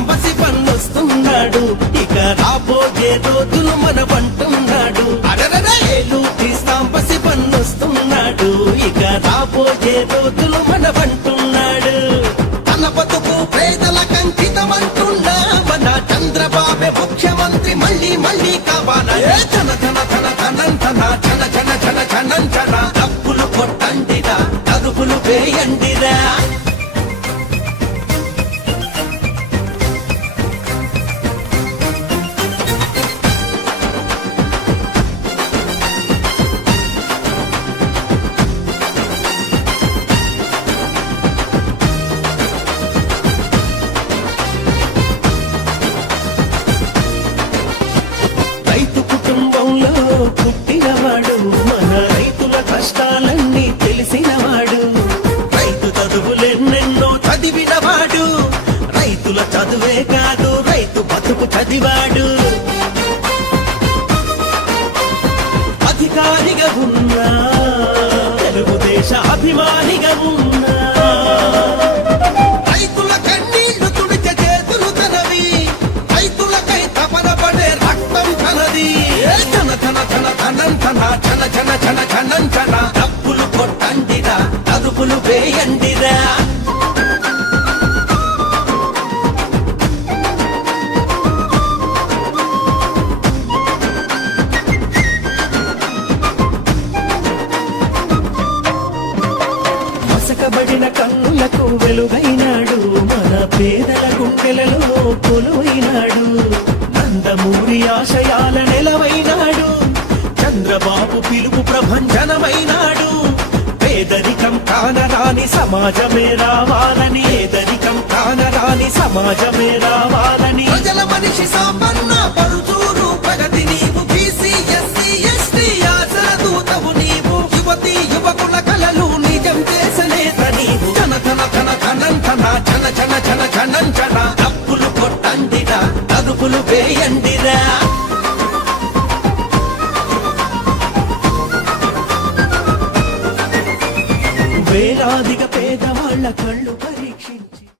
పసి పన్నుస్తున్నాడు ఇక రాబోయే రోజులు మన పంటున్నాడు ఏలు తీస్తాం పసి ఇక రాబోయే రోజులు మన పంటున్నాడు తన బతుకు పేదల కంకితమంటున్నా మన చంద్రబాబే ముఖ్యమంత్రి మళ్ళీ మళ్ళీ కావాలా? తన తన తన తనంతన చన చన చన చనంచన డబ్బులు కొట్టండిరా తలుపులు వేయండిరా. చదువే కాదు రైతు బతుకు చదివాడు. అధికారిగా ఉన్నా తెలుగుదేశ అభిమానిగా ఉన్నా. రైతుల కన్నీళ్ళు తుడిచే చేతులు తనవి. రైతులకై తపన పడే రక్తం తనది. ఏ ధన ధన ధన తన ధన ధన ధన కన్నులకు వెలుగైనాడు. మన పేదల గుండెలలో కొలువైనాడు. నందమూరి ఆశయాల నెలవైనాడు. చంద్రబాబు పిలుపు ప్రభంజనమైనాడు. పేదరికం కానరాని సమాజమే రావాలని పేదరికం కానరాని సమాజమే రావాలని. ప్రజల మనిషి సాంబన్న పరుచూరు ప్రగతిని తలుపులు వేలాదిగా పేదవాళ్ళ కళ్ళు